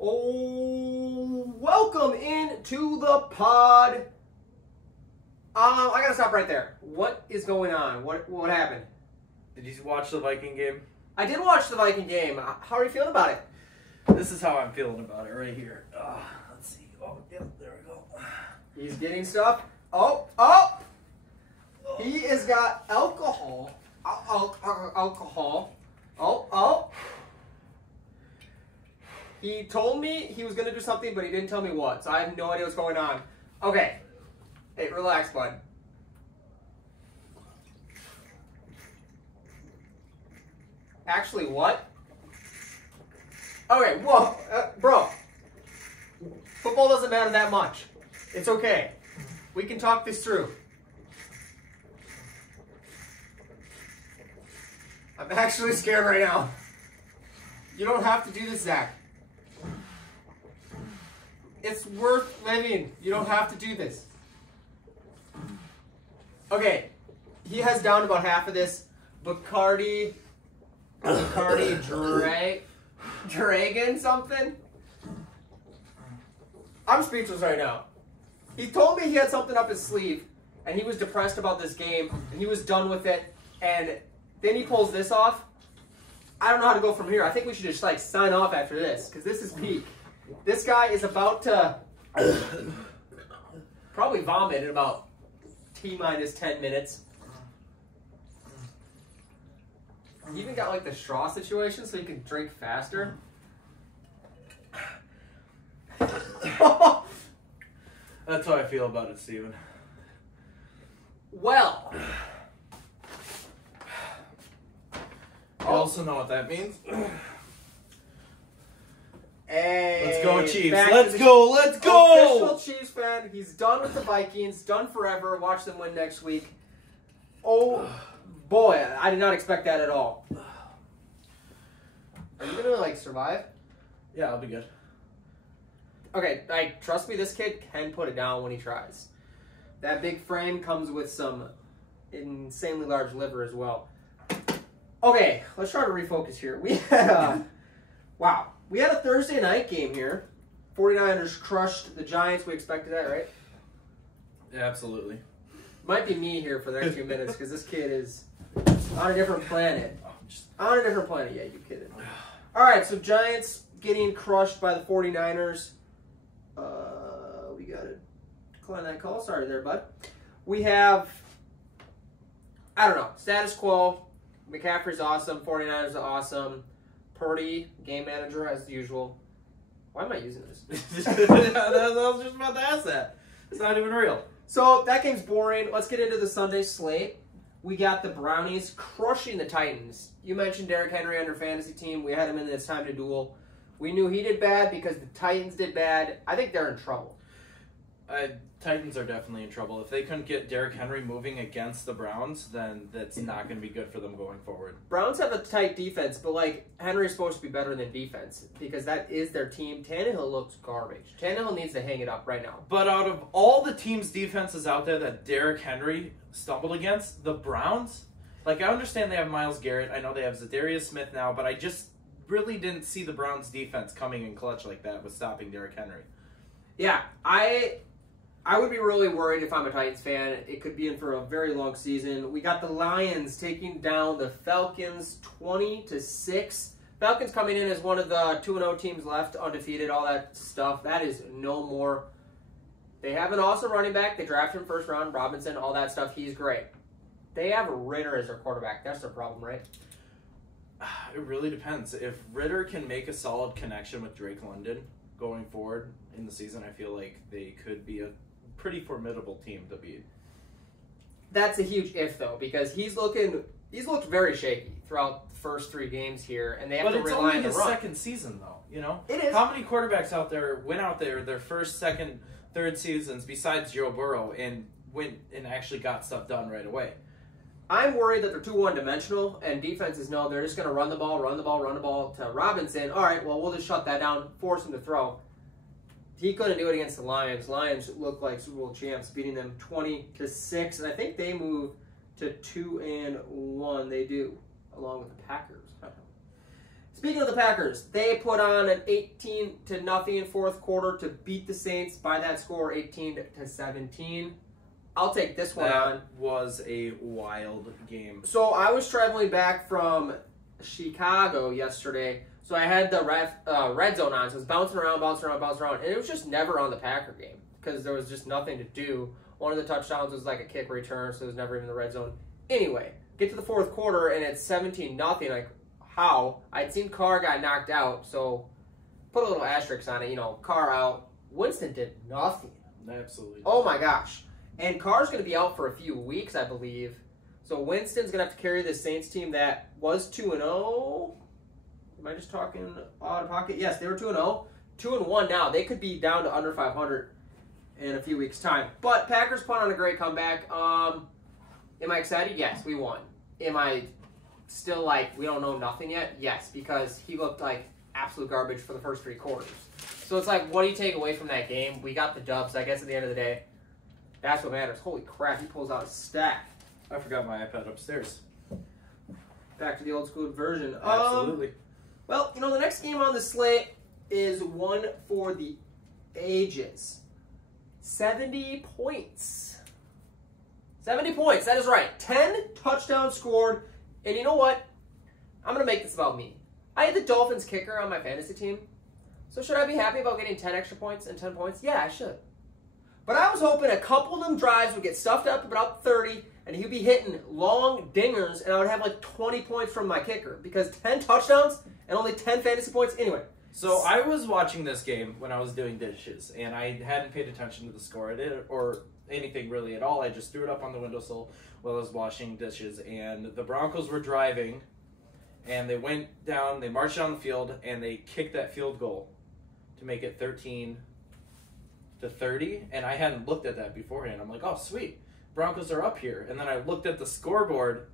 Oh, welcome into the pod. I gotta stop right there. What is going on? What happened? Did you watch the Viking game? I did watch the Viking game. How are you feeling about it? This is how I'm feeling about it right here. Let's see. Oh, yeah, there we go. He's getting stuff. Oh! He has got alcohol. Alcohol. Oh! He told me he was going to do something, but he didn't tell me what, so I have no idea what's going on. Okay. Hey, relax, bud. Actually, what? Okay, whoa. Bro. Football doesn't matter that much. It's okay. We can talk this through. I'm actually scared right now. You don't have to do this, Zach. It's worth living. You don't have to do this. Okay, he has down about half of this Bacardi Dragon something. I'm speechless right now. He told me he had something up his sleeve, and he was depressed about this game, and he was done with it, and then he pulls this off. I don't know how to go from here. I think we should just like sign off after this, because this is peak. This guy is about to probably vomit in about T-minus 10 minutes. He even got like the straw situation so you can drink faster. That's how I feel about it, Steven. Well. You also know what that means. Hey, let's go, Chiefs. Let's go. Official Chiefs fan. He's done with the Vikings. Done forever. Watch them win next week. Oh, boy. I did not expect that at all. Are you going to, like, survive? Yeah, I'll be good. Okay, trust me, this kid can put it down when he tries. That big frame comes with some insanely large liver as well. Okay, let's try to refocus here. We had wow. We had a Thursday night game here. 49ers crushed the Giants. We expected that, right? Yeah, absolutely. Might be me here for the next few minutes because this kid is on a different planet. On a different planet, yeah, you kidding. All right, so Giants getting crushed by the 49ers. We got to decline that call. Sorry there, bud. We have, I don't know, status quo. McCaffrey's awesome. 49ers are awesome. Purdy, game manager as usual. Why am I using this? I was just about to ask that. It's not even real. So that game's boring. Let's get into the Sunday slate. We got the Brownies crushing the Titans. You mentioned Derrick Henry on your fantasy team. We had him in this time to duel. We knew he did bad because the Titans did bad. I think they're in trouble. Titans are definitely in trouble. If they couldn't get Derrick Henry moving against the Browns, then that's not going to be good for them going forward. Browns have a tight defense, but like Henry's supposed to be better than defense because that is their team. Tannehill looks garbage. Tannehill needs to hang it up right now. But out of all the teams' defenses out there that Derrick Henry stumbled against, the Browns, like I understand they have Myles Garrett. I know they have Zadarius Smith now, but I just really didn't see the Browns' defense coming in clutch like that with stopping Derrick Henry. Yeah, I would be really worried if I'm a Titans fan. It could be in for a very long season. We got the Lions taking down the Falcons 20-6. Falcons coming in as one of the 2-0 teams left, undefeated, all that stuff. That is no more. They have an awesome running back. They drafted him first round, Robinson, all that stuff. He's great. They have Ritter as their quarterback. That's their problem, right? It really depends. If Ritter can make a solid connection with Drake London going forward in the season, I feel like they could be a pretty formidable team to beat. That's a huge if, though, because he's looked very shaky throughout the first 3 games here, and they have to rely on the run. But it's only his second season, though, you know? It is. How many quarterbacks out there went out there their first, second, third seasons besides Joe Burrow and went and actually got stuff done right away? I'm worried that they're too one-dimensional, and defenses know they're just going to run the ball to Robinson. All right, well, we'll just shut that down, force him to throw. He couldn't do it against the Lions. Lions look like Super Bowl champs, beating them 20-6, and I think they move to 2-1. They do, along with the Packers. Speaking of the Packers, they put on an 18-0 fourth quarter to beat the Saints by that score, 18-17. I'll take this one on. That was a wild game. So I was traveling back from Chicago yesterday, so I had the red zone on, so it was bouncing around, and it was just never on the Packer game because there was just nothing to do. One of the touchdowns was like a kick return, so it was never even the red zone. Anyway, get to the fourth quarter, and it's 17-0. Like, how? I'd seen Carr got knocked out, so put a little asterisk on it. You know, Carr out. Winston did nothing. Absolutely. Oh, my gosh. And Carr's going to be out for a few weeks, I believe. So Winston's going to have to carry this Saints team that was 2-0. Am I just talking out of pocket? Yes, they were 2-0. 2-1 now. They could be down to under 500 in a few weeks' time. But Packers put on a great comeback. Am I excited? Yes, we won. Am I still like, we don't know nothing yet? Yes, because he looked like absolute garbage for the first 3 quarters. So it's like, what do you take away from that game? We got the dubs, I guess, at the end of the day. That's what matters. Holy crap, he pulls out a stack. I forgot my iPad upstairs. Back to the old school version. Absolutely. Well, you know, the next game on the slate is one for the ages. 70 points. 70 points, that is right. 10 touchdowns scored. And you know what? I'm going to make this about me. I had the Dolphins kicker on my fantasy team. So should I be happy about getting 10 extra points and 10 points? Yeah, I should. But I was hoping a couple of them drives would get stuffed up about 30, and he'd be hitting long dingers, and I would have like 20 points from my kicker. Because 10 touchdowns and only 10 fantasy points? Anyway. So I was watching this game when I was doing dishes, and I hadn't paid attention to the score or anything really at all. I just threw it up on the windowsill while I was washing dishes, and the Broncos were driving, and they went down, they marched down the field, and they kicked that field goal to make it 13-30, and I hadn't looked at that beforehand. I'm like, oh, sweet, Broncos are up here. And then I looked at the scoreboard,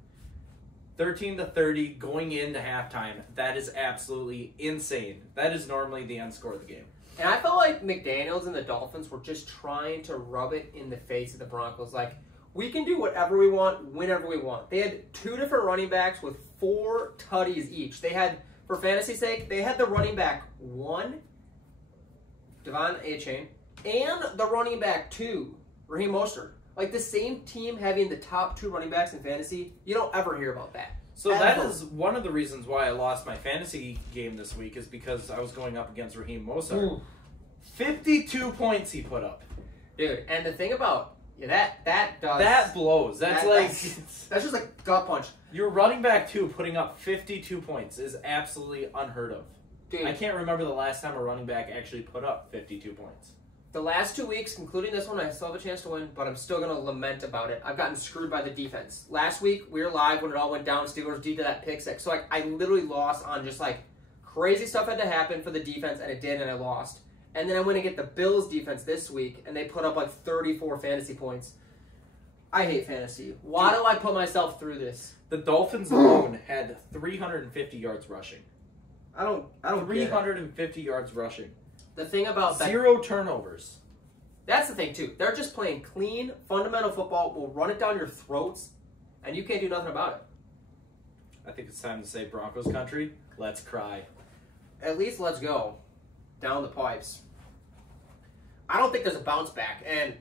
13-30 going into halftime. That is absolutely insane. That is normally the end score of the game. And I felt like McDaniels and the Dolphins were just trying to rub it in the face of the Broncos. Like, we can do whatever we want, whenever we want. They had 2 different running backs with 4 tutties each. They had, for fantasy's sake, they had the running back 1, Devon Achane, and the running back 2, Raheem Mostert. Like, the same team having the top 2 running backs in fantasy, you don't ever hear about that. So that is one of the reasons why I lost my fantasy game this week, is because I was going up against Raheem Mostert. 52 points he put up. Dude, and the thing about, that blows. That's just like gut punch. Your running back 2 putting up 52 points is absolutely unheard of. Dude, I can't remember the last time a running back actually put up 52 points. The last 2 weeks, including this one, I still have a chance to win, but I'm still going to lament about it. I've gotten screwed by the defense. Last week, we were live when it all went down. Steelers due to that pick six. So I literally lost on just like crazy stuff had to happen for the defense, and it did, and I lost. And then I went and get the Bills defense this week, and they put up like 34 fantasy points. I hate fantasy. Why do I put myself through this? The Dolphins alone had 350 yards rushing. I don't 350 yards rushing. The thing about that, 0 turnovers. That's the thing too. They're just playing clean, fundamental football. We'll run it down your throats, and you can't do nothing about it. I think it's time to say Broncos country. Let's cry. At least let's go down the pipes. I don't think there's a bounce back. And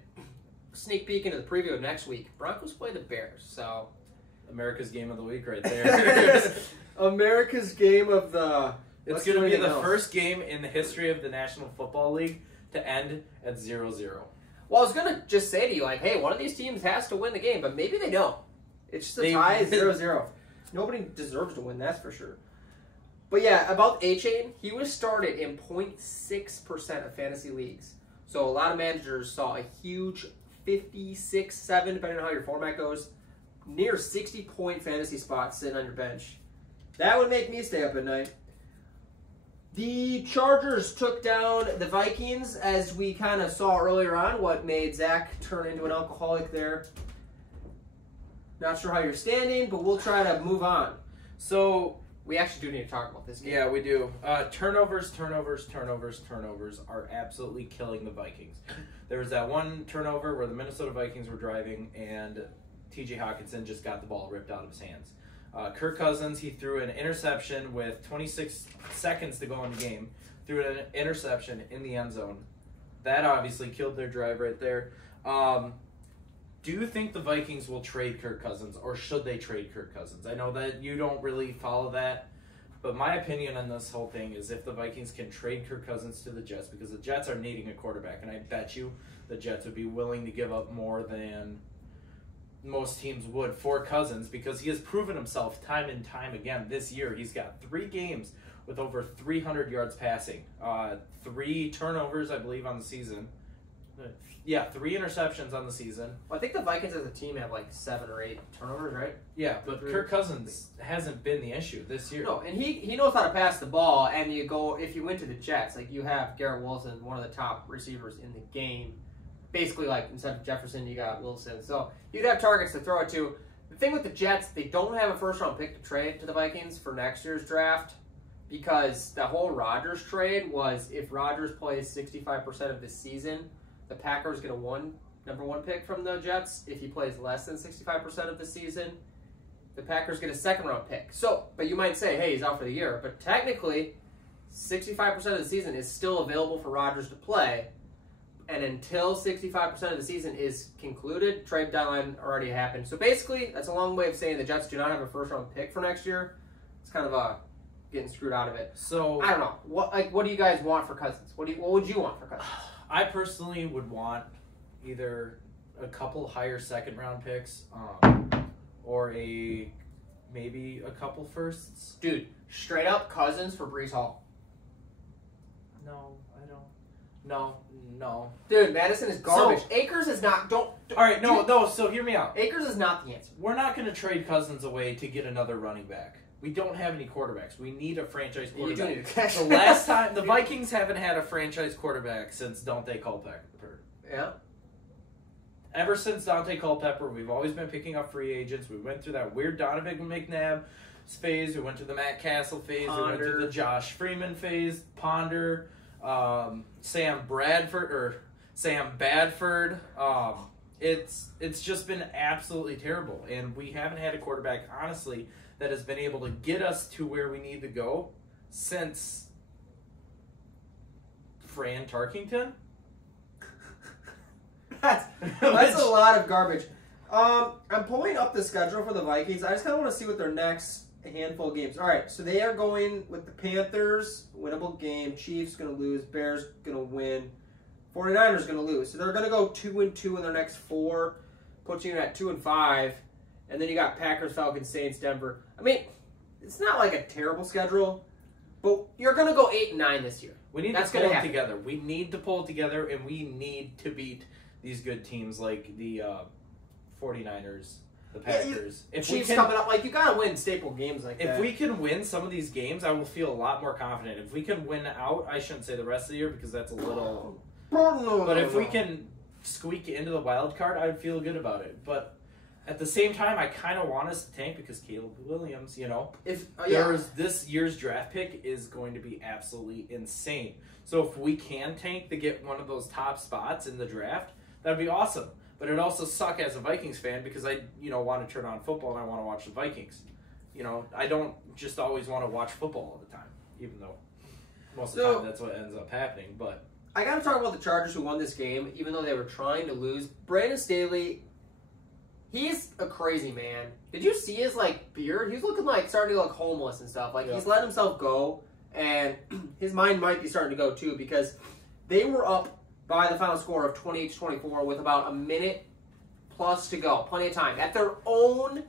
sneak peek into the preview of next week. Broncos play the Bears, so America's game of the week right there. America's game of the. It's going to be the first game in the history of the National Football League to end at 0-0. Well, I was going to just say to you, like, hey, one of these teams has to win the game, but maybe they don't. It's just a tie, 0-0. Nobody deserves to win, that's for sure. But yeah, about A-Chain, he was started in 0.6% of fantasy leagues. So a lot of managers saw a huge 56, 7, depending on how your format goes, near 60-point fantasy spots sitting on your bench. That would make me stay up at night. The Chargers took down the Vikings, as we kind of saw earlier on, what made Zach turn into an alcoholic there. Not sure how you're standing, but we'll try to move on. So, we actually do need to talk about this game. Yeah, we do. Turnovers are absolutely killing the Vikings. There was that one turnover where the Minnesota Vikings were driving, and T.J. Hawkinson just got the ball ripped out of his hands. Kirk Cousins, he threw an interception with 26 seconds to go in the game. Threw an interception in the end zone. That obviously killed their drive right there. Do you think the Vikings will trade Kirk Cousins, or should they trade Kirk Cousins? I know that you don't really follow that, but my opinion on this whole thing is if the Vikings can trade Kirk Cousins to the Jets, because the Jets are needing a quarterback, and I bet you the Jets would be willing to give up more than most teams would for Cousins, because he has proven himself time and time again this year. He's got 3 games with over 300 yards passing, 3 turnovers, I believe, on the season. Yeah, 3 interceptions on the season. Well, I think the Vikings as a team have like 7 or 8 turnovers, right? Yeah, but Kirk Cousins hasn't been the issue this year. No, and he knows how to pass the ball. And you go, if you went to the Jets, like you have Garrett Wilson, one of the top receivers in the game. Basically, like instead of Jefferson, you got Wilson. So you'd have targets to throw it to. The thing with the Jets, they don't have a first-round pick to trade to the Vikings for next year's draft, because the whole Rodgers trade was if Rodgers plays 65% of the season, the Packers get a number 1 pick from the Jets. If he plays less than 65% of the season, the Packers get a second-round pick. So, but you might say, hey, he's out for the year. But technically, 65% of the season is still available for Rodgers to play. And until 65% of the season is concluded, trade deadline already happened. So basically, that's a long way of saying the Jets do not have a first-round pick for next year. It's kind of getting screwed out of it. So I don't know. What do you guys want for Cousins? What would you want for Cousins? I personally would want either a couple higher second-round picks, or maybe a couple firsts. Dude, straight up Cousins for Breece Hall. No, I don't. No. Dude, Madison is garbage. So, Akers is not. All right, no. So hear me out. Akers is not the answer. We're not going to trade Cousins away to get another running back. We don't have any quarterbacks. We need a franchise quarterback. You do need a The last time, the Vikings haven't had a franchise quarterback since Dante Culpepper. Yeah. Ever since Dante Culpepper, we've always been picking up free agents. We went through that weird Donovan McNabb phase. We went through the Matt Castle phase. Ponder. We went through the Josh Freeman phase. Ponder. Sam Badford. It's just been absolutely terrible, and we haven't had a quarterback, honestly, that has been able to get us to where we need to go since Fran Tarkington. That's a lot of garbage. I'm pulling up the schedule for the Vikings. I just kind of want to see what their next handful of games. All right, so they are going with the Panthers, winnable game. Chiefs going to lose. Bears going to win. 49ers going to lose. So they're going to go 2-2 in their next 4, puts you at 2-5. And then you got Packers, Falcons, Saints, Denver. I mean, it's not like a terrible schedule, but you're going to go 8-9 this year. We need to pull it together. We need to pull it together, and we need to beat these good teams like the 49ers, the Packers. If Chiefs coming up, like you got to win staple games like that. If we can win some of these games, I will feel a lot more confident. If we can win out, I shouldn't say the rest of the year because that's a little. But if we can squeak into the wild card, I would feel good about it. But at the same time, I kind of want us to tank because Caleb Williams, this year's draft pick is going to be absolutely insane. So if we can tank to get one of those top spots in the draft, that'd be awesome. But it'd also suck as a Vikings fan because I, want to turn on football and I want to watch the Vikings. I don't just always want to watch football all the time, even though most of the time that's what ends up happening. But I got to talk about the Chargers who won this game, even though they were trying to lose. Brandon Staley, he's a crazy man. Did you see his beard? He's looking starting to look homeless and stuff. He's letting himself go, and his mind might be starting to go too because they were up by the final score of 28-24 with about a minute plus to go, plenty of time at their own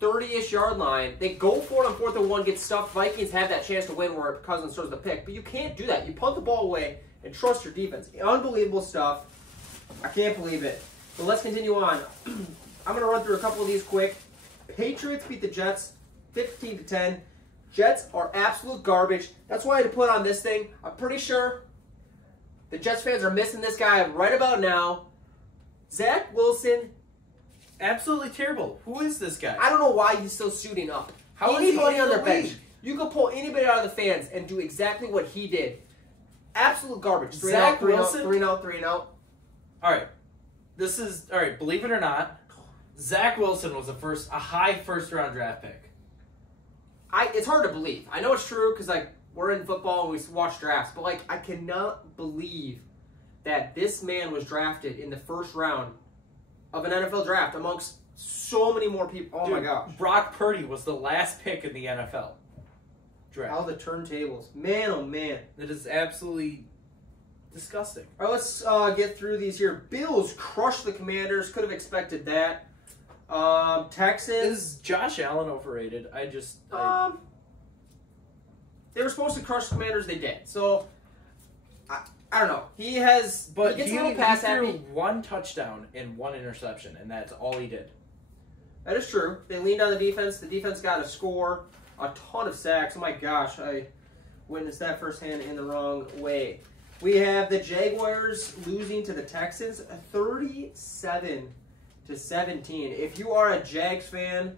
30-ish yard line. They go for it on 4th and 1, get stuffed. Vikings have that chance to win where Cousins throws the pick, but you can't do that. You punt the ball away and trust your defense. Unbelievable stuff. I can't believe it. But let's continue on. I'm going to run through a couple of these quick. Patriots beat the Jets 15-10. Jets are absolute garbage. That's why I had to put on this thing. I'm pretty sure the Jets fans are missing this guy right about now. Zach Wilson. Absolutely terrible. Who is this guy? I don't know why he's still suiting up. How is anybody he on their the bench? league? You could pull anybody out of the fans and do exactly what he did. Absolute garbage. Zach Wilson? 3-0, 3-0. All right. Believe it or not, Zach Wilson was a high first-round draft pick. it's hard to believe. I know it's true because like we're in football and we watch drafts, but like I cannot believe that this man was drafted in the first round of an NFL draft amongst so many more people. Oh, Dude, my gosh. Brock Purdy was the last pick in the NFL draft. How the turntables. Man, oh, man. It is absolutely disgusting. All right, let's get through these here. Bills crushed the Commanders. Could have expected that. Texans. Is Josh Allen overrated? They were supposed to crush the Commanders. They did. So, I don't know. He gets a little pass threw happy. 1 touchdown and 1 interception, and that's all he did. That is true. They leaned on the defense. The defense got a score, a ton of sacks. Oh my gosh, I witnessed that firsthand in the wrong way. We have the Jaguars losing to the Texans, 37-17. If you are a Jags fan,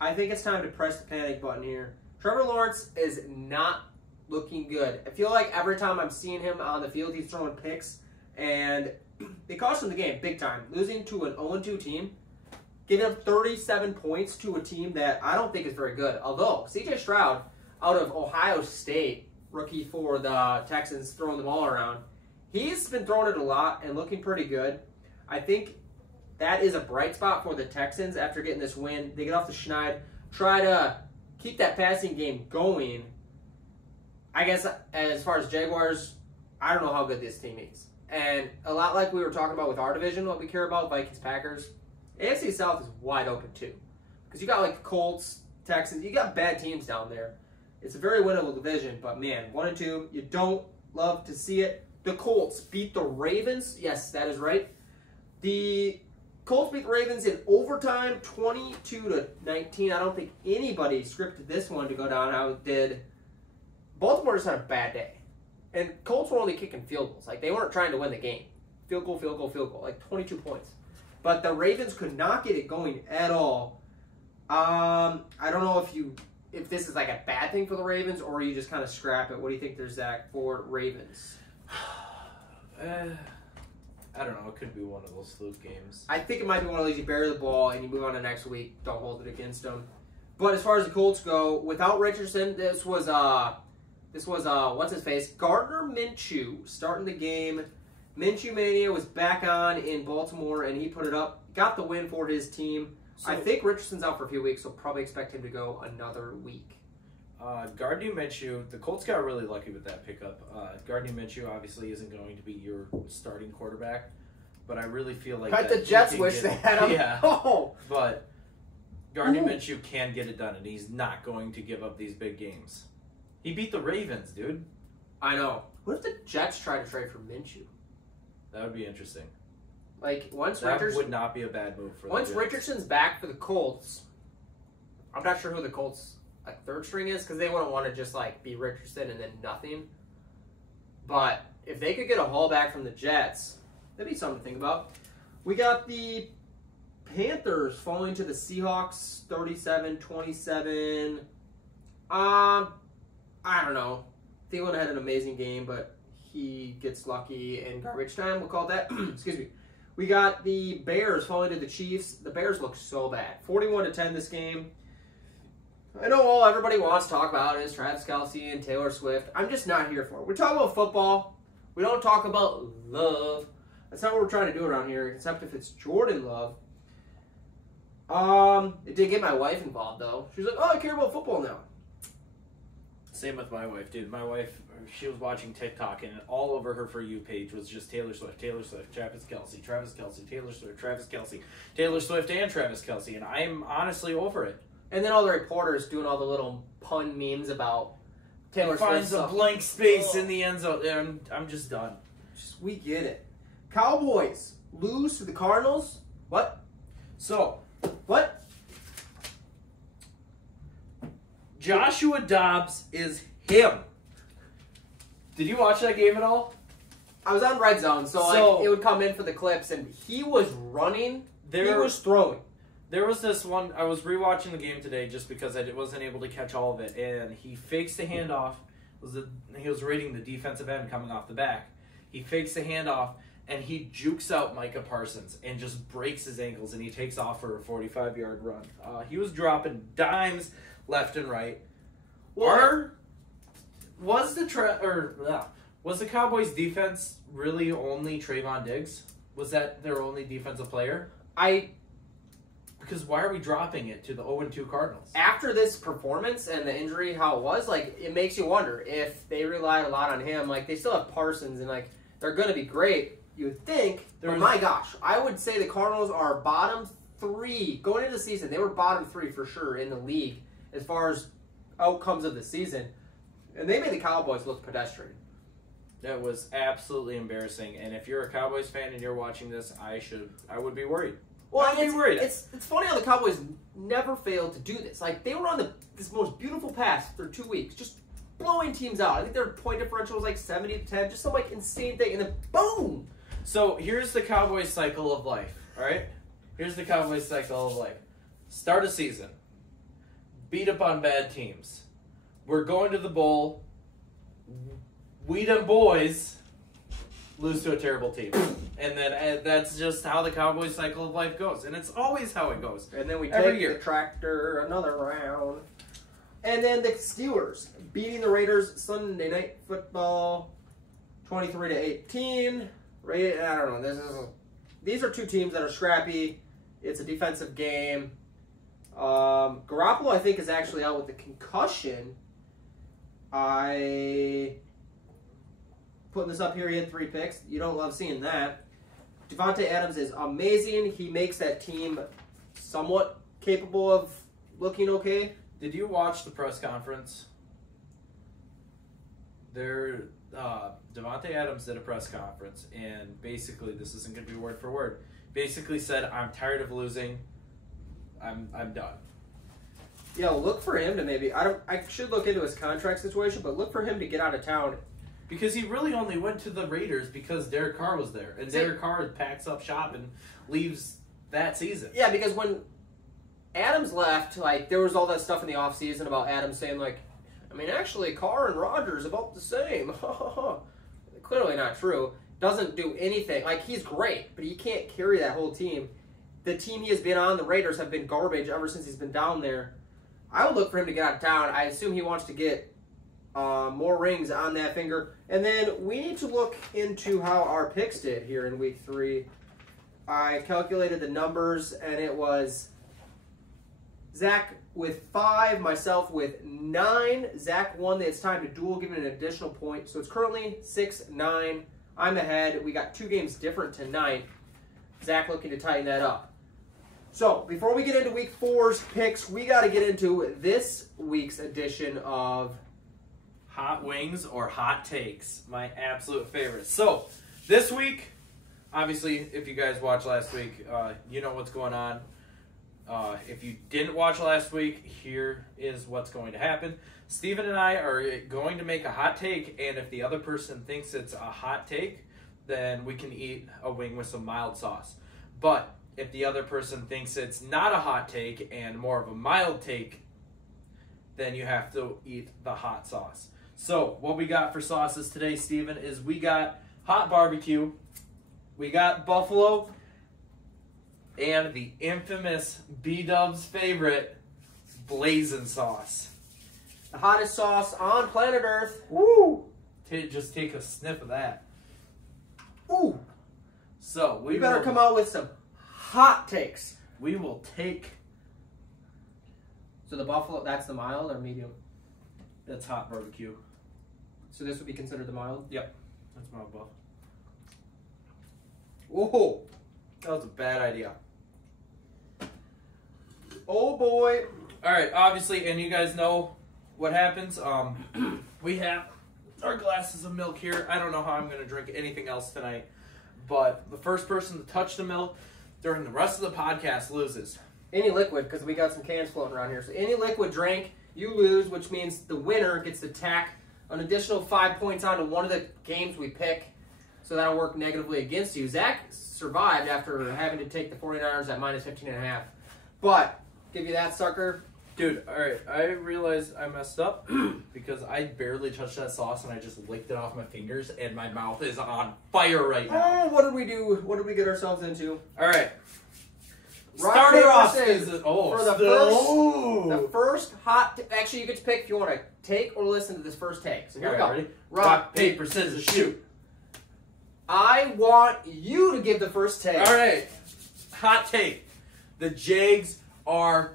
I think it's time to press the panic button here. Trevor Lawrence is not looking good. I feel like every time I'm seeing him on the field, he's throwing picks, and they cost him the game big time. Losing to an 0-2 team, giving up 37 points to a team that I don't think is very good. Although, C.J. Stroud, out of Ohio State, rookie for the Texans, throwing the ball around, he's been throwing it a lot and looking pretty good. I think that is a bright spot for the Texans after getting this win. They get off the schneid, try to keep that passing game going. I guess as far as Jaguars, I don't know how good this team is. And a lot like we were talking about with our division, what we care about, Vikings, Packers, AFC South is wide open too. Because you got like the Colts, Texans, you got bad teams down there. It's a very winnable division, but man, 1-2, you don't love to see it. The Colts beat the Ravens. Yes, that is right. The Colts beat the Ravens in overtime, 22-19. I don't think anybody scripted this one to go down how it did. Baltimore just had a bad day. And Colts were only kicking field goals. Like, they weren't trying to win the game. Field goal, field goal, field goal. Like, 22 points. But the Ravens could not get it going at all. I don't know if this is like a bad thing for the Ravens or you just kind of scrap it. What do you think there's, Zach, for Ravens? I don't know. It could be one of those fluke games. I think it might be one of those you bury the ball and you move on to next week. Don't hold it against them. But as far as the Colts go, without Richardson, this was what's his face? Gardner Minshew starting the game. Minshew Mania was back on in Baltimore, and he put it up. Got the win for his team. So, I think Richardson's out for a few weeks, so probably expect him to go another week. Gardner Minshew, the Colts got really lucky with that pickup. Gardner Minshew obviously isn't going to be your starting quarterback, but I really feel like the Jets wish they had him. Yeah, oh. But Gardner Minshew can get it done, and he's not going to give up these big games. He beat the Ravens, dude. I know. What if the Jets try to trade for Minshew? That would be interesting. Like, that would not be a bad move for the Jets. Once Richardson's back for the Colts, I'm not sure who the Colts third string is because they wouldn't want to just like be Richardson and then nothing. But if they could get a haul back from the Jets, that'd be something to think about. We got the Panthers falling to the Seahawks 37-27. I don't know. Thielen had an amazing game, but he gets lucky in garbage time. We'll call that. Excuse me. We got the Bears falling to the Chiefs. The Bears look so bad. 41-10 this game. I know all everybody wants to talk about is Travis Kelce and Taylor Swift. I'm just not here for it. We talk about football. We don't talk about love. That's not what we're trying to do around here, except if it's Jordan Love. It did get my wife involved, though. She's like, oh, I care about football now. Same with my wife, dude. My wife, she was watching TikTok, and all over her For You page was just Taylor Swift, Travis Kelce, Travis Kelce, Taylor Swift, Travis Kelce, Taylor Swift, and Travis Kelce, and I'm honestly over it. And then all the reporters doing all the little pun memes about Taylor Swift. Finds a blank space in the end zone. I'm just done. We get it. Cowboys lose to the Cardinals. What? So, what? Joshua Dobbs is him. Did you watch that game at all? I was on Red Zone, so like, it would come in for the clips, and he was running. He was throwing. There was this one, I was rewatching the game today just because I wasn't able to catch all of it, and he fakes the handoff. He was reading the defensive end coming off the back. He fakes the handoff, and he jukes out Micah Parsons and just breaks his ankles, and he takes off for a 45-yard run. He was dropping dimes left and right. Was the Cowboys defense really only Trayvon Diggs? Was that their only defensive player? Because why are we dropping it to the 0-2 Cardinals? After this performance and the injury, how it was, like, it makes you wonder if they relied a lot on him. Like, they still have Parsons, and, like, they're going to be great, you would think. But my gosh, I would say the Cardinals are bottom 3. Going into the season, they were bottom 3 for sure in the league as far as outcomes of the season. And they made the Cowboys look pedestrian. That was absolutely embarrassing. And if you're a Cowboys fan and you're watching this, I would be worried. Well, it's funny how the Cowboys never failed to do this. Like, they were on this most beautiful pass for 2 weeks, just blowing teams out. I think their point differential was like 70-10, just some like insane thing, and then boom. So here's the Cowboys cycle of life. All right, here's the Cowboys cycle of life. Start a season, beat up on bad teams. We're going to the bowl. We them boys lose to a terrible team. And then that's just how the Cowboys cycle of life goes. And it's always how it goes. And then we take the tractor another round. And then the Steelers beating the Raiders Sunday Night Football 23-18. I don't know. These are two teams that are scrappy. It's a defensive game. Garoppolo, I think, is actually out with the concussion. Putting this up here, he had 3 picks. You don't love seeing that. Devontae Adams is amazing. He makes that team somewhat capable of looking okay. Did you watch the press conference? Devontae Adams did a press conference, and basically, this isn't going to be word for word, basically said, I'm tired of losing. I'm done. Yeah, look for him to maybe, I should look into his contract situation, but look for him to get out of town. Because he really only went to the Raiders because Derek Carr was there. And Derek Carr packs up shop and leaves that season. Yeah, because when Adams left, like, there was all that stuff in the offseason about Adams saying, like, I mean, actually, Carr and Rodgers about the same. Clearly not true. Doesn't do anything. Like, he's great, but he can't carry that whole team. The team he has been on, the Raiders, have been garbage ever since he's been down there. I would look for him to get out of town. I assume he wants to get more rings on that finger. And then we need to look into how our picks did here in week 3. I calculated the numbers, and it was Zach with 5, myself with 9. Zach won. It's time to duel, giving an additional point. So it's currently 6-9. I'm ahead. We got 2 games different tonight. Zach looking to tighten that up. So before we get into week 4's picks, we got to get into this week's edition of Hot Wings or Hot Takes, my absolute favorite. So, this week, obviously, if you guys watched last week, you know what's going on. If you didn't watch last week, here is what's going to happen. Steven and I are going to make a hot take, and if the other person thinks it's a hot take, then we can eat a wing with some mild sauce. But if the other person thinks it's not a hot take and more of a mild take, then you have to eat the hot sauce. So, what we got for sauces today, Steven, is we got hot barbecue, we got buffalo, and the infamous B-Dub's favorite, blazing sauce. The hottest sauce on planet Earth. Woo! Just take a sniff of that. Ooh! So, we better come out with some hot takes. We will take... So the buffalo, that's the mild or medium? That's hot barbecue. So this would be considered the mild? Yep. That's mild buff. Whoa! That was a bad idea. Oh boy. Alright, obviously, and you guys know what happens. We have our glasses of milk here. I don't know how I'm going to drink anything else tonight. But the first person to touch the milk during the rest of the podcast loses. Any liquid, because we got some cans floating around here. So any liquid drink, you lose, which means the winner gets to tack an additional 5 points onto one of the games we pick. So that'll work negatively against you. Zach survived after having to take the 49ers at minus 15.5. But, give you that, sucker. Dude, alright, I realized I messed up because I barely touched that sauce and I just licked it off my fingers and my mouth is on fire right now. Oh, what did we do? What did we get ourselves into? Alright. Starter off scissors. season. For the still. first hot. Actually, you get to pick if you want to take or listen to this first take. So here we go. Ready? Rock, paper, scissors, shoot. I want you to give the first take. All right. Hot take. The Jags are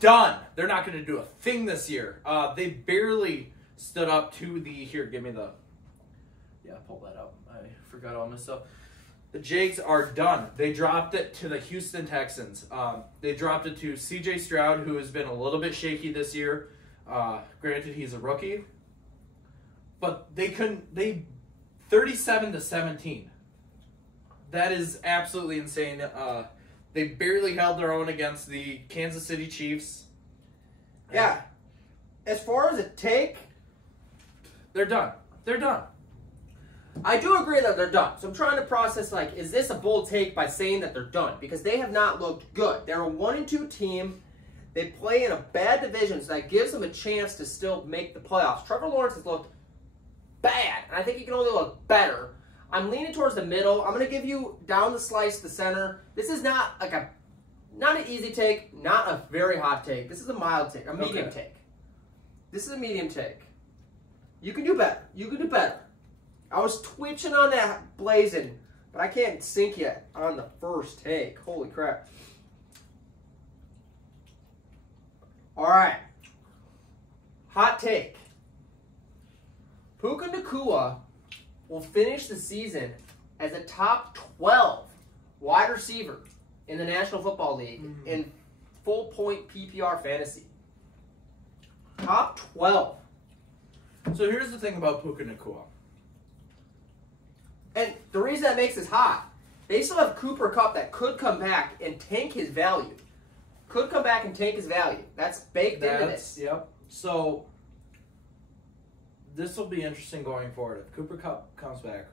done. They're not going to do a thing this year. They barely stood up to the... Here, give me the... Yeah, pull that up. I forgot all my stuff. The Jags are done. They dropped it to the Houston Texans. They dropped it to C.J. Stroud, who has been a little bit shaky this year. Granted, he's a rookie. But they couldn't... 37-17. That is absolutely insane. They barely held their own against the Kansas City Chiefs. Yeah. As far as a take, they're done. They're done. I do agree that they're done. So I'm trying to process, like, is this a bold take by saying that they're done? Because they have not looked good. They're a 1-2 team. They play in a bad division, so that gives them a chance to still make the playoffs. Trevor Lawrence has looked bad, and I think he can only look better. I'm leaning towards the middle. I'm going to give you down the slice, the center. This is not like not an easy take, not a very hot take. This is a mild take, a medium take. This is a medium take. You can do better. You can do better. I was twitching on that blazing, but I can't sink yet on the first take. Holy crap. All right. Hot take. Puka Nacua will finish the season as a top 12 wide receiver in the National Football League in full point PPR fantasy. Top 12. So here's the thing about Puka Nacua. And the reason that makes this hot, they still have Cooper Kupp that could come back and tank his value. Could come back and tank his value. That's baked into this. Yep. So this will be interesting going forward. If Cooper Kupp comes back,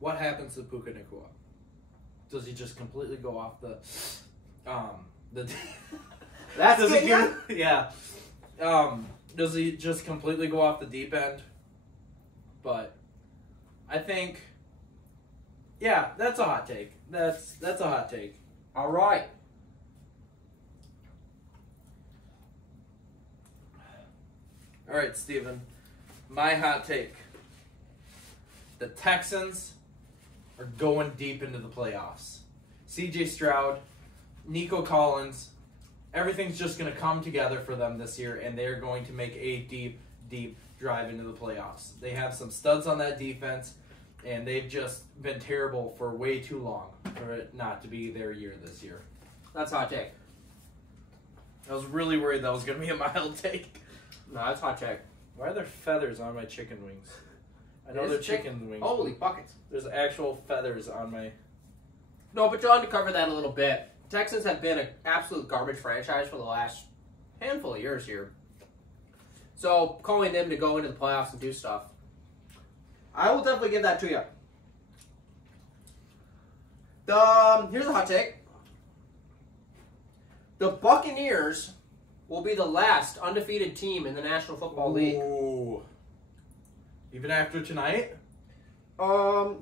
what happens to Puka Nacua? Does he just completely go off the That's does he good. yeah. Does he just completely go off the deep end? But I think, yeah, that's a hot take. That's a hot take. All right. All right, Steven. My hot take. The Texans are going deep into the playoffs. C.J. Stroud, Nico Collins, everything's just going to come together for them this year, and they're going to make a deep, deep drive into the playoffs. They have some studs on that defense, and they've just been terrible for way too long for it not to be their year this year. That's a hot take. I was really worried that was going to be a mild take. No, that's hot take. Why are there feathers on my chicken wings? I know they're chicken wings. Holy buckets. There's actual feathers on my... No, but John, to cover that a little bit, Texans have been an absolute garbage franchise for the last handful of years here. So, calling them to go into the playoffs and do stuff, I will definitely give that to you. Here's a hot take. The Buccaneers will be the last undefeated team in the National Football League. Ooh. Even after tonight? Yeah.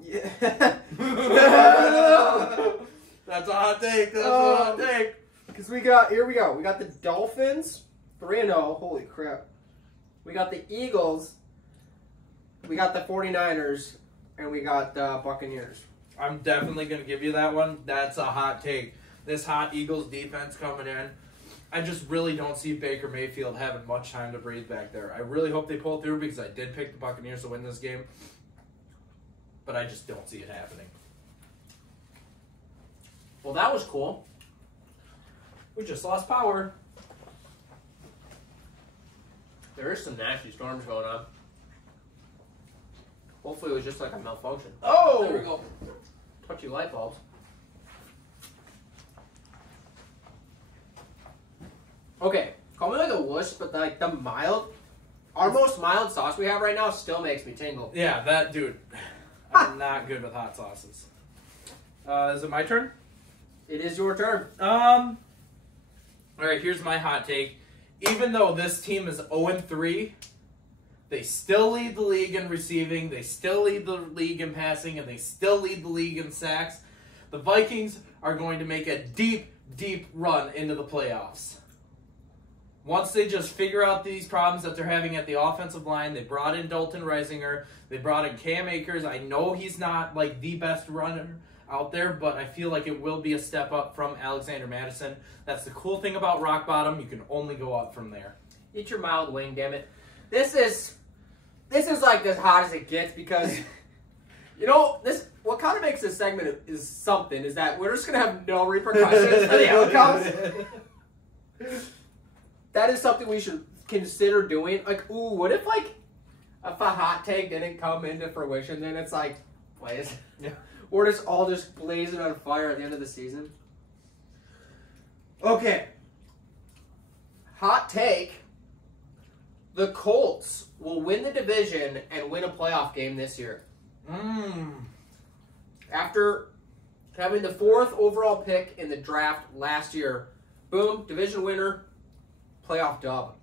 That's a hot take. That's a hot take. Because here we go. We got the Dolphins, 3-0. Holy crap. We got the Eagles. We got the 49ers. And we got the Buccaneers. I'm definitely going to give you that one. That's a hot take. This hot Eagles defense coming in. I just really don't see Baker Mayfield having much time to breathe back there. I really hope they pull through because I did pick the Buccaneers to win this game. But I just don't see it happening. Well, that was cool. We just lost power. There is some nasty storms going on. Hopefully it was just like a malfunction. Oh! There we go. Touchy light bulbs. Okay, call me like a wuss, but like the mild, our most mild sauce we have right now still makes me tingle. Yeah, that dude. I'm not good with hot sauces. Is it my turn? It is your turn. All right, here's my hot take. Even though this team is 0-3, they still lead the league in receiving, they still lead the league in passing, and they still lead the league in sacks. The Vikings are going to make a deep, deep run into the playoffs. Once they just figure out these problems that they're having at the offensive line, they brought in Dalton Reisinger, they brought in Cam Akers. I know he's not like the best runner out there, but I feel like it will be a step up from Alexander Madison. That's the cool thing about rock bottom. You can only go up from there. Eat your mild wing, damn it. This is like as hot as it gets because, you know, what kind of makes this segment is something is that we're just going to have no repercussions for the outcomes. That is something we should consider doing. Like, ooh, what if, like, if a hot take didn't come into fruition, then it's like, please. Yeah. We're just all just blazing on fire at the end of the season. Okay. Hot take. The Colts will win the division and win a playoff game this year. After having the 4th overall pick in the draft last year, boom, division winner, playoff dub.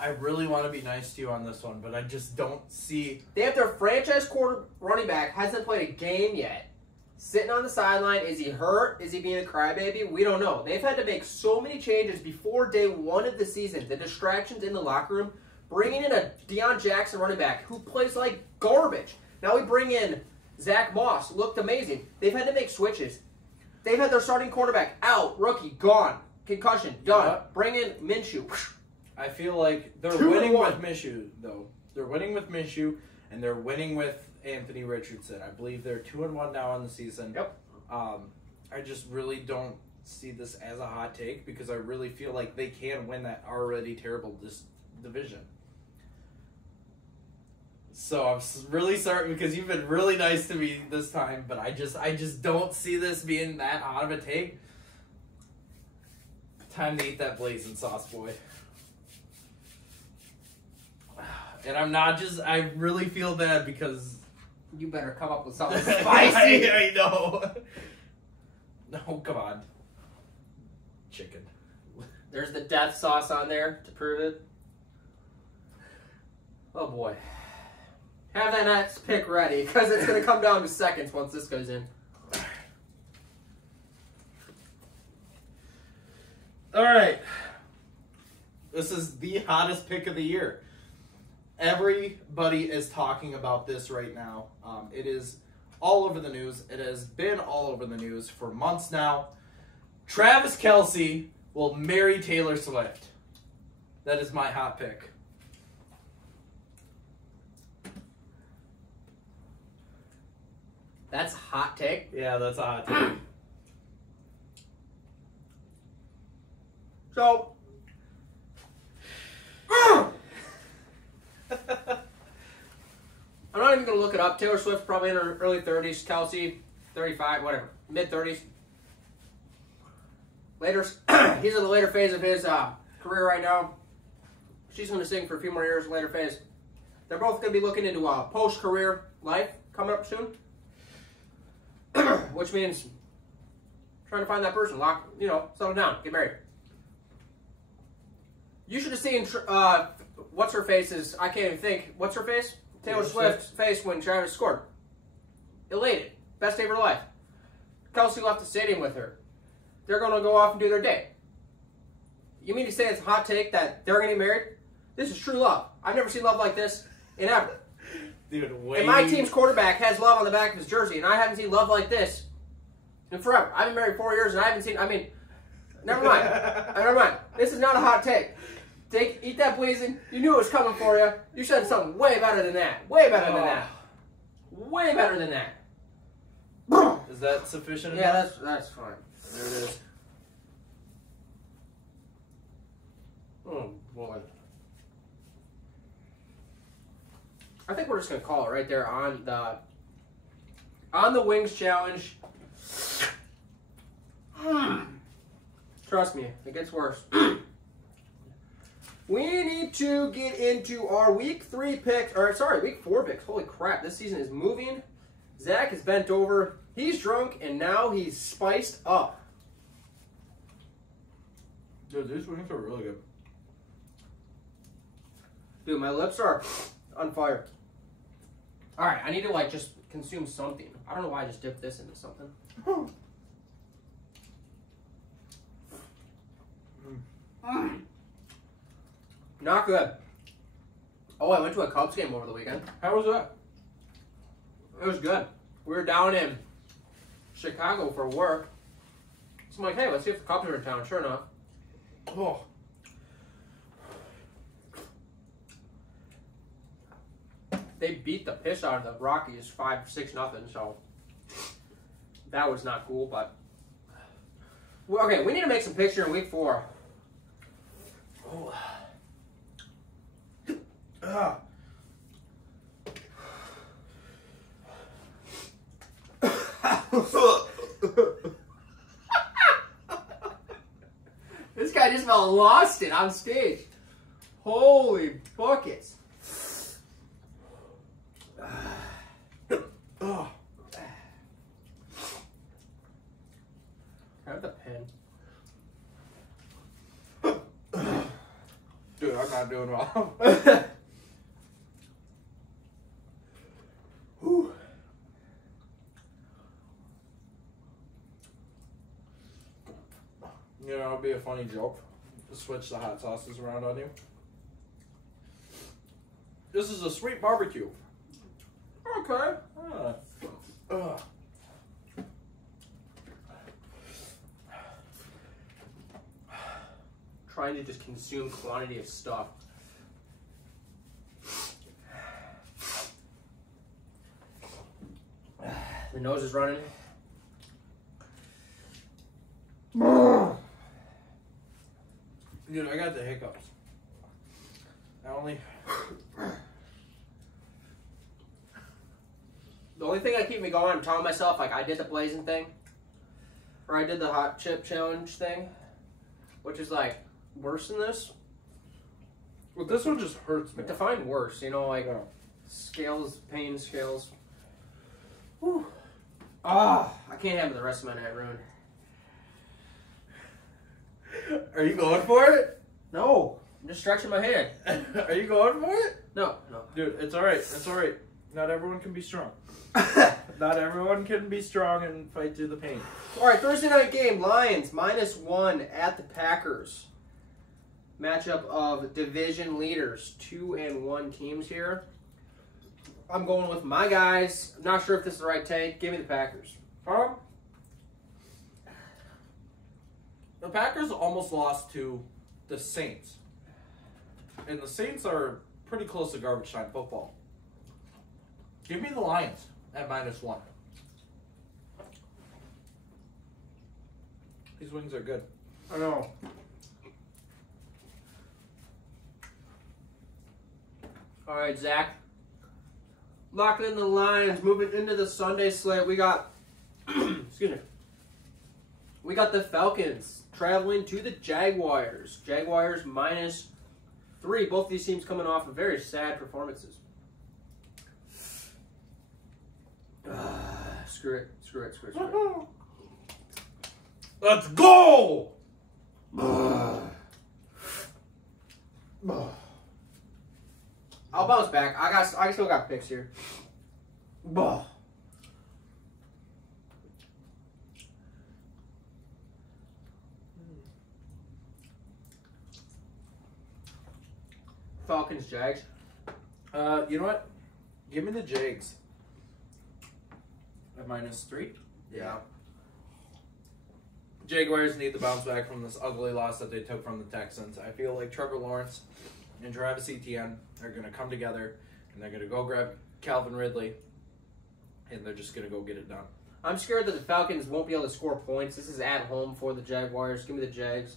I really want to be nice to you on this one, but I just don't see... They have their franchise running back, hasn't played a game yet. Sitting on the sideline. Is he hurt? Is he being a crybaby? We don't know. They've had to make so many changes before day 1 of the season. The distractions in the locker room. Bringing in a Deion Jackson running back who plays like garbage. Now we bring in Zach Moss. Looked amazing. They've had to make switches. They've had their starting quarterback out. Rookie, gone. Concussion, done. Yeah. Bring in Minshew. I feel like they're 2-1. winning with Minshew, though. They're winning with Minshew, and they're winning with Anthony Richardson. I believe they're 2-1 now on the season. Yep. I just really don't see this as a hot take because I really feel like they can win that already terrible division. So I'm really sorry because you've been really nice to me this time, but I just don't see this being that hot of a take. Time to eat that blazing sauce, boy. And I'm not just, I really feel bad because... You better come up with something spicy. I know. No, come on. Chicken. There's the death sauce on there to prove it. Oh boy. Have that next pick ready because it's going to come down to seconds once this goes in. All right. This is the hottest pick of the year. Everybody is talking about this right now. It is all over the news. It has been all over the news for months now. Travis Kelce will marry Taylor Swift. That is my hot pick. That's a hot take. Yeah, that's a hot take. So, I'm not even going to look it up. Taylor Swift probably in her early 30s. Kelce, 35, whatever. Mid-30s. Later, he's in the later phase of his career right now. She's going to sing for a few more years, later phase. They're both going to be looking into post-career life coming up soon. Which means trying to find that person, settle down, get married. You should have seen what's her face's. I can't even think. What's her face? Taylor Swift's face when Travis scored. Elated, best day of her life. Kelce left the stadium with her. They're going to go off and do their day. You mean to say it's a hot take that they're going to get married? This is true love. I've never seen love like this in ever. Dude, wait. And my team's quarterback has love on the back of his jersey, and I haven't seen love like this in forever. I've been married 4 years, and I haven't seen. Never mind. Never mind. This is not a hot take. Eat that blazing. You knew it was coming for you. You said something way better than that. Way better than that. Way better than that. Is that sufficient? Yeah, that's fine. There it is. Oh boy. I think we're just gonna call it right there on the Wings challenge. Trust me, it gets worse. We need to get into our week 4 picks. Holy crap, this season is moving. Zach is bent over. He's drunk, and now he's spiced up. Dude, these wings are really good. Dude, my lips are on fire. All right, I need to consume something. I don't know why I just dipped this into something. Not good. Oh, I went to a Cubs game over the weekend. How was that? It was good. We were down in Chicago for work. So I'm like, hey, let's see if the Cubs are in town. Sure enough. Oh. They beat the piss out of the Rockies 5-6 nothing. So that was not cool. But well, okay, we need to make some picture in week 4. Oh. Ah. This guy just about lost it on stage. Holy buckets. Oh. Grab the pen. Dude, I'm not doing well. Whew. You know, it'd be a funny joke to switch the hot sauces around on you. This is a sweet barbecue. Okay. Trying to just consume quantity of stuff. The nose is running. Dude, I got the hiccups. The only thing that keep me going, I'm telling myself, like, I did the blazing thing. Or I did the hot chip challenge thing. Which is, like, worse than this. Well, this one just hurts me. But define worse, you know, like, scales, pain scales. Whew. Ah, I can't have the rest of my night ruined. Are you going for it? No, I'm just stretching my hand. Are you going for it? No. Dude, it's alright. It's alright. Not everyone can be strong. Not everyone can be strong and fight through the pain. All right, Thursday night game, Lions -1 at the Packers. Matchup of division leaders, 2-1 teams here. I'm going with my guys. I'm not sure if this is the right take. Give me the Packers. The Packers almost lost to the Saints. And the Saints are pretty close to garbage time football. Give me the Lions at -1. These wings are good. I know. All right, Zach. Locking in the Lions. Moving into the Sunday slate, we got, excuse me. We got the Falcons traveling to the Jaguars. Jaguars -3. Both of these teams coming off of very sad performances. Screw it. Let's go! I'll bounce back. I still got picks here. Falcons, Jags. You know what? Give me the Jags. At -3? Yeah. Jaguars need to bounce back from this ugly loss that they took from the Texans. I feel like Trevor Lawrence and Travis Etienne are going to come together, and they're going to go grab Calvin Ridley, and they're just going to go get it done. I'm scared that the Falcons won't be able to score points. This is at home for the Jaguars. Give me the Jags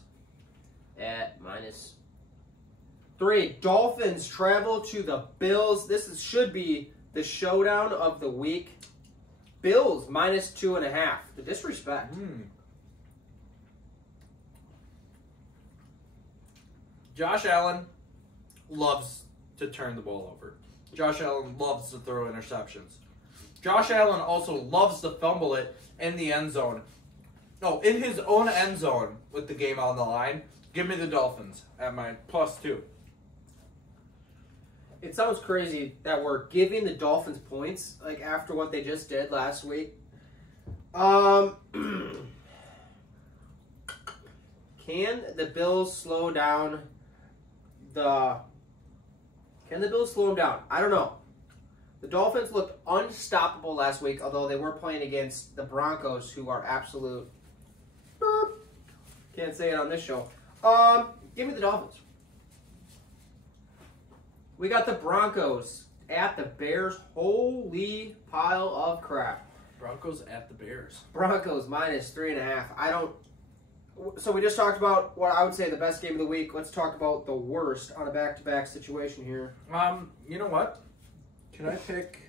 at -3. Dolphins travel to the Bills. Should be the showdown of the week. Bills -2.5. The disrespect. Josh Allen loves to turn the ball over. Josh Allen loves to throw interceptions. Josh Allen also loves to fumble it in the end zone. No, in his own end zone with the game on the line. Give me the Dolphins at my +2. it sounds crazy that we're giving the Dolphins points like after what they just did last week. Can the Bills slow down Can the Bills slow them down? I don't know. The Dolphins looked unstoppable last week, although they were playing against the Broncos, who are absolute. Can't say it on this show. Give me the Dolphins. We got the Broncos at the Bears. Holy pile of crap. Broncos at the Bears. Broncos minus 3.5. I don't. So we just talked about what I would say the best game of the week. Let's talk about the worst on a back-to-back situation here. You know what? Can I pick?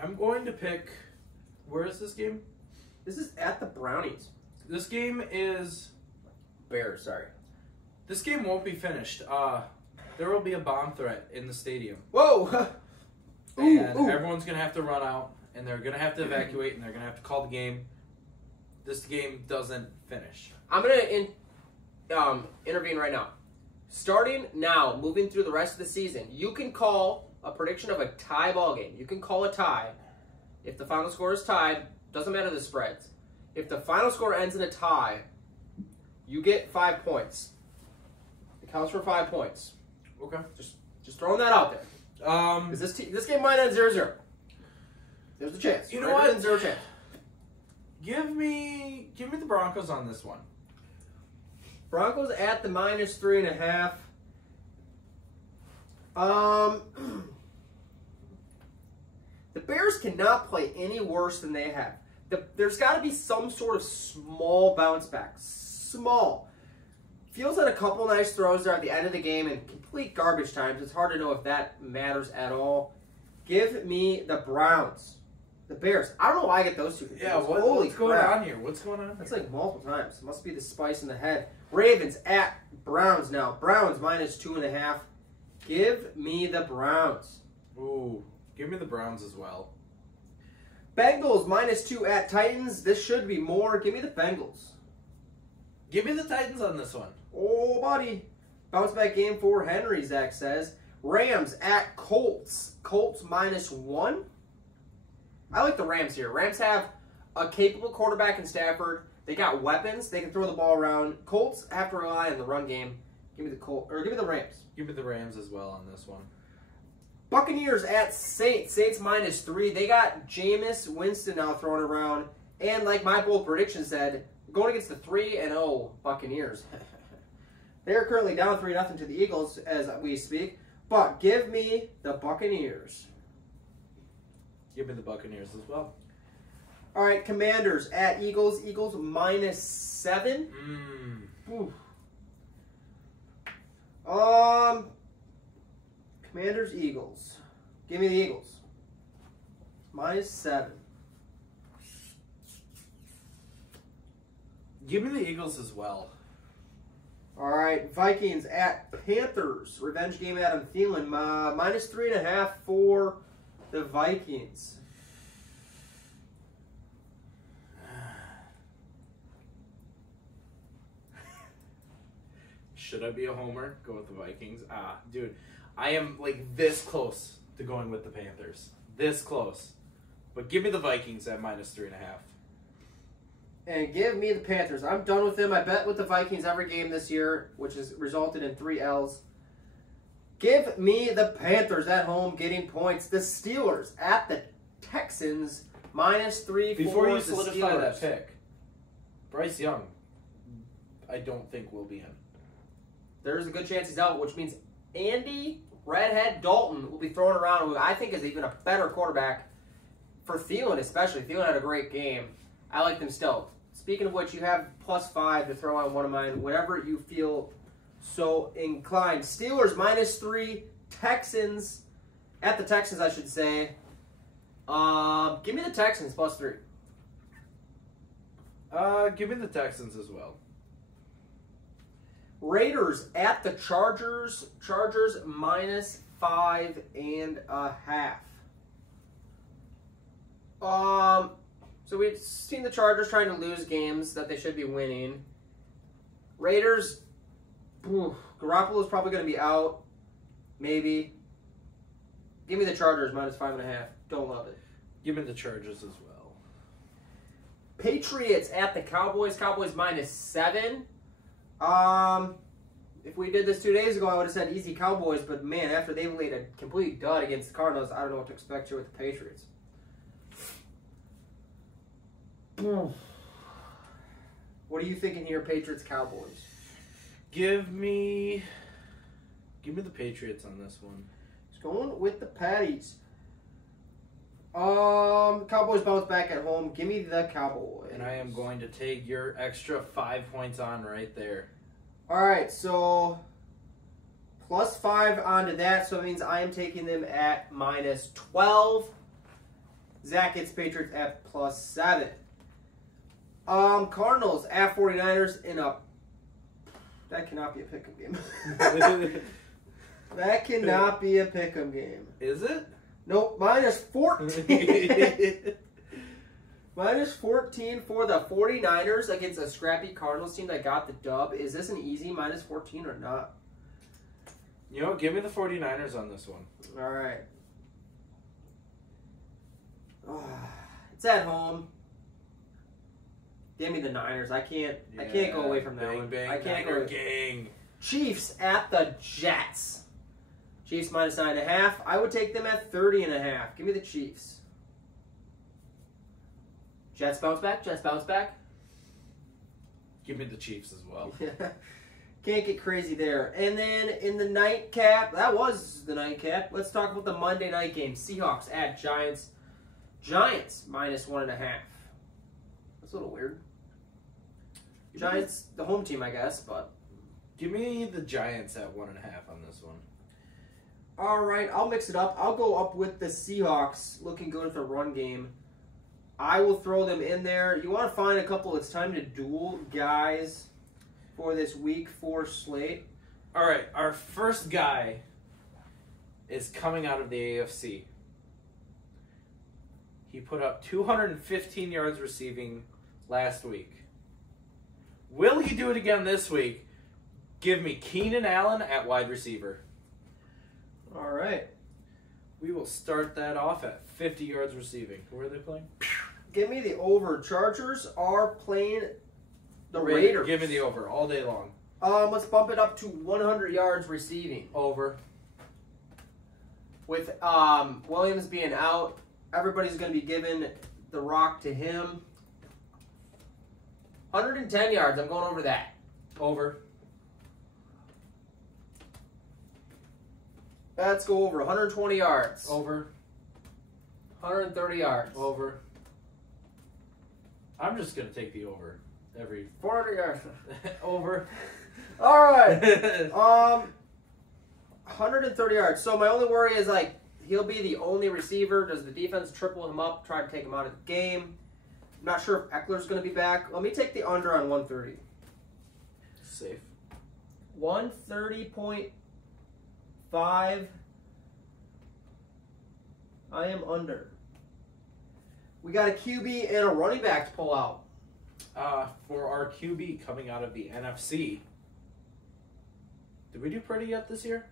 I'm going to pick. Where is this game? This is at the Brownies. This game is. Bears, sorry. This game won't be finished. There will be a bomb threat in the stadium. Whoa! And everyone's going to have to run out, and they're going to have to evacuate, and they're going to have to call the game. This game doesn't finish. I'm going to intervene right now. Starting now, moving through the rest of the season, you can call a prediction of a tie ball game. You can call a tie. If the final score is tied, doesn't matter the spreads. If the final score ends in a tie, you get 5 points. It counts for 5 points. Okay. Just throwing that out there. Because this game might end 0-0. There's a chance. You know what? 0 chance. Give me the Broncos on this one. Broncos at the minus 3.5. The Bears cannot play any worse than they have. There's got to be some sort of small bounce back. Small. Fields had a couple nice throws there at the end of the game and complete garbage times. It's hard to know if that matters at all. Give me the Browns. The Bears. I don't know why I get those two. Yeah, what's going on here? What's going on? That's like multiple times. It must be the spice in the head. Ravens at Browns now. Browns minus 2.5. Give me the Browns. Ooh, give me the Browns as well. Bengals minus 2 at Titans. This should be more. Give me the Bengals. Give me the Titans on this one. Oh, buddy. Bounce back game for Henry, Zach says. Rams at Colts. Colts minus 1. I like the Rams here. Rams have a capable quarterback in Stafford. They got weapons. They can throw the ball around. Colts have to rely on the run game. Give me the Rams. Give me the Rams as well on this one. Buccaneers at Saints. Saints minus 3. They got Jameis Winston now throwing around. And like my bold prediction said, going against the 3-0 Buccaneers. They're currently down 3-0 to the Eagles as we speak. But give me the Buccaneers. Give me the Buccaneers as well. All right, Commanders at Eagles. Eagles minus 7. Ooh. Commanders, Eagles. Give me the Eagles. Minus 7. Give me the Eagles as well. All right, Vikings at Panthers. Revenge game, Adam Thielen. Minus 3.5 for the Vikings. Should I be a homer? Go with the Vikings. Dude, I am like this close to going with the Panthers. This close. But give me the Vikings at minus 3.5. And give me the Panthers. I'm done with them. I bet with the Vikings every game this year, which has resulted in 3 L's. Give me the Panthers at home getting points. The Steelers at the Texans minus 3 Before you the solidify Steelers. that pick, Bryce Young, I don't think will be in. There's a good chance he's out, which means Andy Redhead Dalton will be thrown around, who I think is even a better quarterback for Thielen especially. Thielen had a great game. I like them still. Speaking of which, you have +5 to throw on one of mine, whatever you feel so inclined. Steelers minus 3, Texans at the Texans, I should say. Give me the Texans +3. Give me the Texans as well. Raiders at the Chargers. Chargers minus 5.5. So we've seen the Chargers trying to lose games that they should be winning. Raiders, Garoppolo's probably going to be out. Maybe. Give me the Chargers -5.5. Don't love it. Give me the Chargers as well. Patriots at the Cowboys. Cowboys -7. If we did this 2 days ago, I would have said easy Cowboys. But, man, after they laid a complete dud against the Cardinals, I don't know what to expect here with the Patriots. What are you thinking here, Patriots, Cowboys? Give me the Patriots on this one. Just going with the Patties. Cowboys bounce back at home. Give me the Cowboys. And I am going to take your extra 5 points on right there. All right, so +5 onto that, so it means I am taking them at -12. Zach gets Patriots at +7. Cardinals at 49ers in a... That cannot be a pick'em game. That cannot be a pick'em game. Is it? Nope, -14. -14 for the 49ers against a scrappy Cardinals team that got the dub. Is this an easy -14 or not? You know, give me the 49ers on this one. All right. It's at home. Give me the Niners. I can't go away from that bang, one. Bang, I can't Niner go. gang. Chiefs at the Jets. Chiefs -9.5. I would take them at 30.5. Give me the Chiefs. Jets bounce back. Jets bounce back. Give me the Chiefs as well. Can't get crazy there. And then in the nightcap, that was the nightcap. Let's talk about the Monday night game. Seahawks at Giants. Giants -1.5. That's a little weird. Giants, the home team, I guess, but. Give me the Giants at 1.5 on this one. All right, I'll mix it up. I'll go up with the Seahawks, looking good at the run game. I will throw them in there. You want to find a couple. It's time to duel guys for this Week 4 slate. All right, our first guy is coming out of the AFC. He put up 215 yards receiving last week. Will he do it again this week? Give me Keenan Allen at wide receiver. All right. We will start that off at 50 yards receiving. Who are they playing? Give me the over. Chargers are playing the Raiders. Give me the over all day long. Let's bump it up to 100 yards receiving. Over. With Williams being out, everybody's going to be giving the rock to him. 110 yards. I'm going over that. Over. Let's go over. 120 yards. Over. 130 yards. Over. I'm just going to take the over. 400 yards. Over. All right. 130 yards. So my only worry is, like, he'll be the only receiver. Does the defense triple him up, try to take him out of the game? I'm not sure if Eckler's going to be back. Let me take the under on 130. Safe. 130.5. I am under. We got a QB and a running back to pull out. For our QB coming out of the NFC. Did we do pretty yet this year?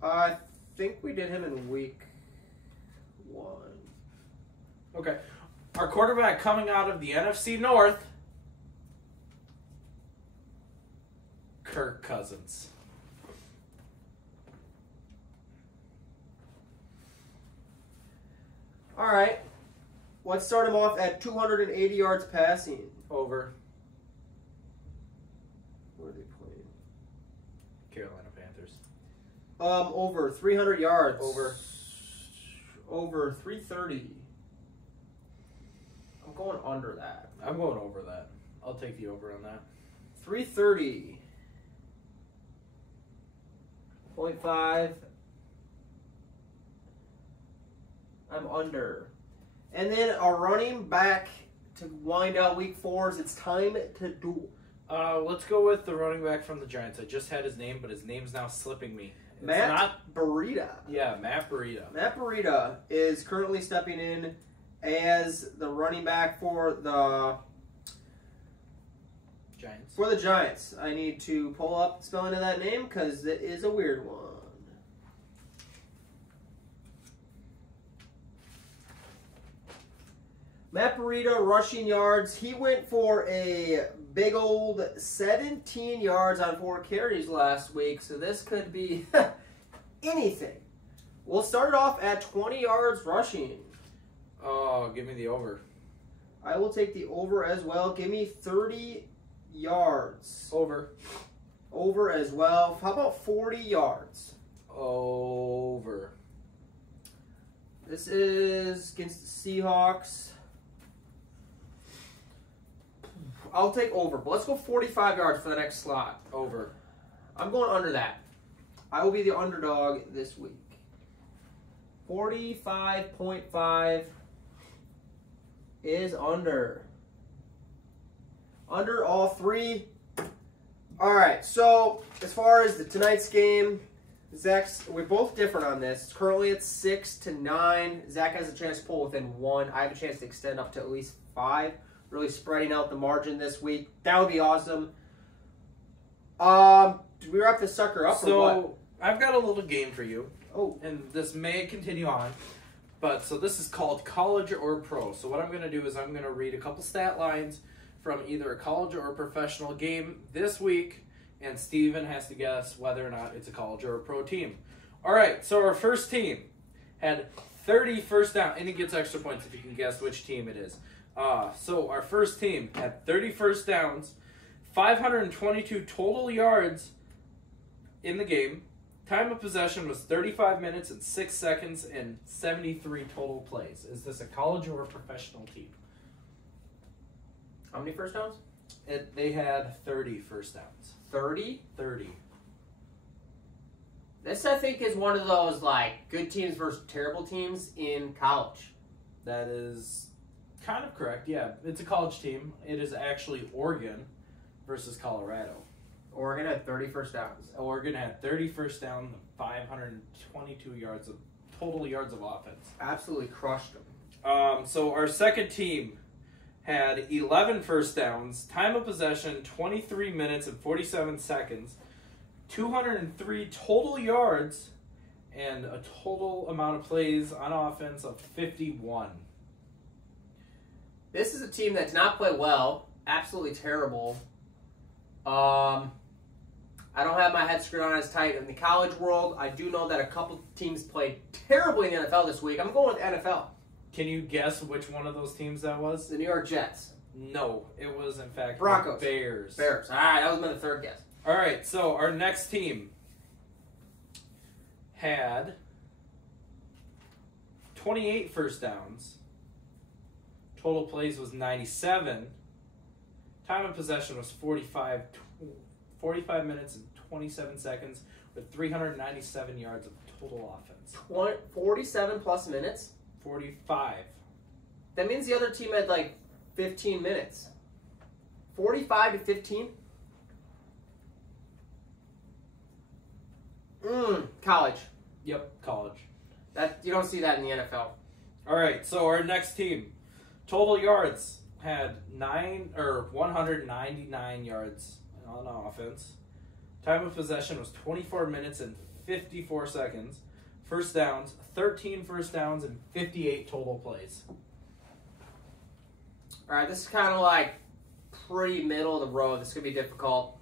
I think we did him in week 1. Okay. Our quarterback coming out of the NFC North. Kirk Cousins. All right. Let's start him off at 280 yards passing. Over. Where are they playing? Carolina Panthers. Over 300 yards. Over. Over 330. I'm going under that. I'm going over that. I'll take the over on that. 330.5. I'm under. And then our running back to wind out week 4 it's time to duel. Let's go with the running back from the Giants. I just had his name, but his name's now slipping me. It's Matt Breida. Yeah, Matt Breida. Matt Breida is currently stepping in as the running back for the Giants. For the Giants, I need to pull up the spelling of that name because it is a weird one. Matt Burita, rushing yards. He went for a big old 17 yards on 4 carries last week, so this could be anything. We'll start it off at 20 yards rushing. Oh, give me the over. I will take the over as well. Give me 30 yards. Over. Over as well. How about 40 yards? Over. This is against the Seahawks. I'll take over, but let's go 45 yards for the next slot. Over. I'm going under that. I will be the underdog this week. 45.5 is under. Under all 3. All right, so as far as tonight's game, we're both different on this. It's currently at 6-9. Zach has a chance to pull within 1. I have a chance to extend up to at least 5. Really spreading out the margin this week. That would be awesome. Did we wrap this sucker up or what? So, I've got a little game for you. Oh. And this may continue on. But, so this is called college or pro. So what I'm going to do is I'm going to read a couple stat lines from either a college or a professional game this week. And Steven has to guess whether or not it's a college or a pro team. All right, so our first team had 30 first down. And it gets extra points if you can guess which team it is. So our first team had 30 first downs, 522 total yards in the game. Time of possession was 35 minutes and 6 seconds and 73 total plays. Is this a college or a professional team? How many first downs? They had 30 first downs. 30? 30. This, I think, is one of those, like, good teams versus terrible teams in college. That is kind of correct, yeah. It's a college team. It is actually Oregon versus Colorado. Oregon had 30 first downs. Oregon had 30 first down, 522 yards of total yards of offense. Absolutely crushed them. So our second team had 11 first downs, time of possession 23 minutes and 47 seconds, 203 total yards, and a total amount of plays on offense of 51. This is a team that did not play well. Absolutely terrible. I don't have my head screwed on as tight in the college world. I do know that a couple teams played terribly in the NFL this week. I'm going with NFL. Can you guess which one of those teams that was? The New York Jets. No, it was in fact Broncos. the Bears. Bears. All right, that was my third guess. All right, so our next team had 28 first downs. Total plays was 97. Time of possession was 45 minutes and 27 seconds with 397 yards of total offense. 47 plus minutes? 45. That means the other team had like 15 minutes. 45 to 15? College. Yep, college. That you don't see that in the NFL. All right, so our next team, total yards had 199 yards on offense. Time of possession was 24 minutes and 54 seconds. First downs, 13 first downs and 58 total plays. All right, this is kind of like pretty middle of the road. This could be difficult.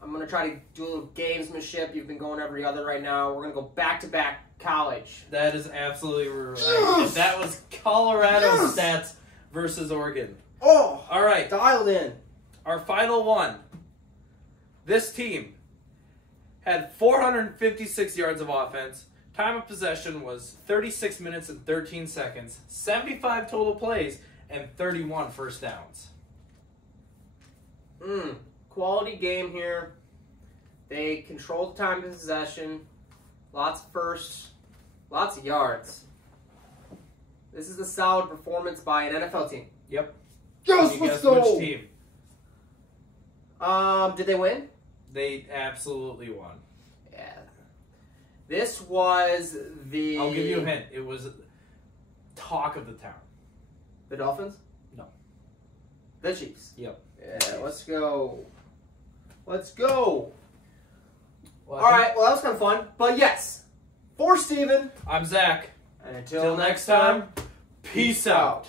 I'm going to try to do a little gamesmanship. You've been going every other right now. We're going to go back-to-back college. That is absolutely right. Yes! That was Colorado stats versus Oregon. Oh! All right. Dialed in. Our final one. This team had 456 yards of offense. Time of possession was 36 minutes and 13 seconds. 75 total plays and 31 first downs. Quality game here. They controlled time of possession. Lots of firsts. Lots of yards. This is a solid performance by an NFL team. Yep. Yes, Can you let's guess go! which team? Did they win? They absolutely won. Yeah. This was the... I'll give you a hint. It was talk of the town. The Dolphins? No. The Chiefs. Yep. Yeah, let's go. Let's go. Well, All right, well, that was kind of fun. But yes, for Steven. I'm Zach. And Till next time, peace out.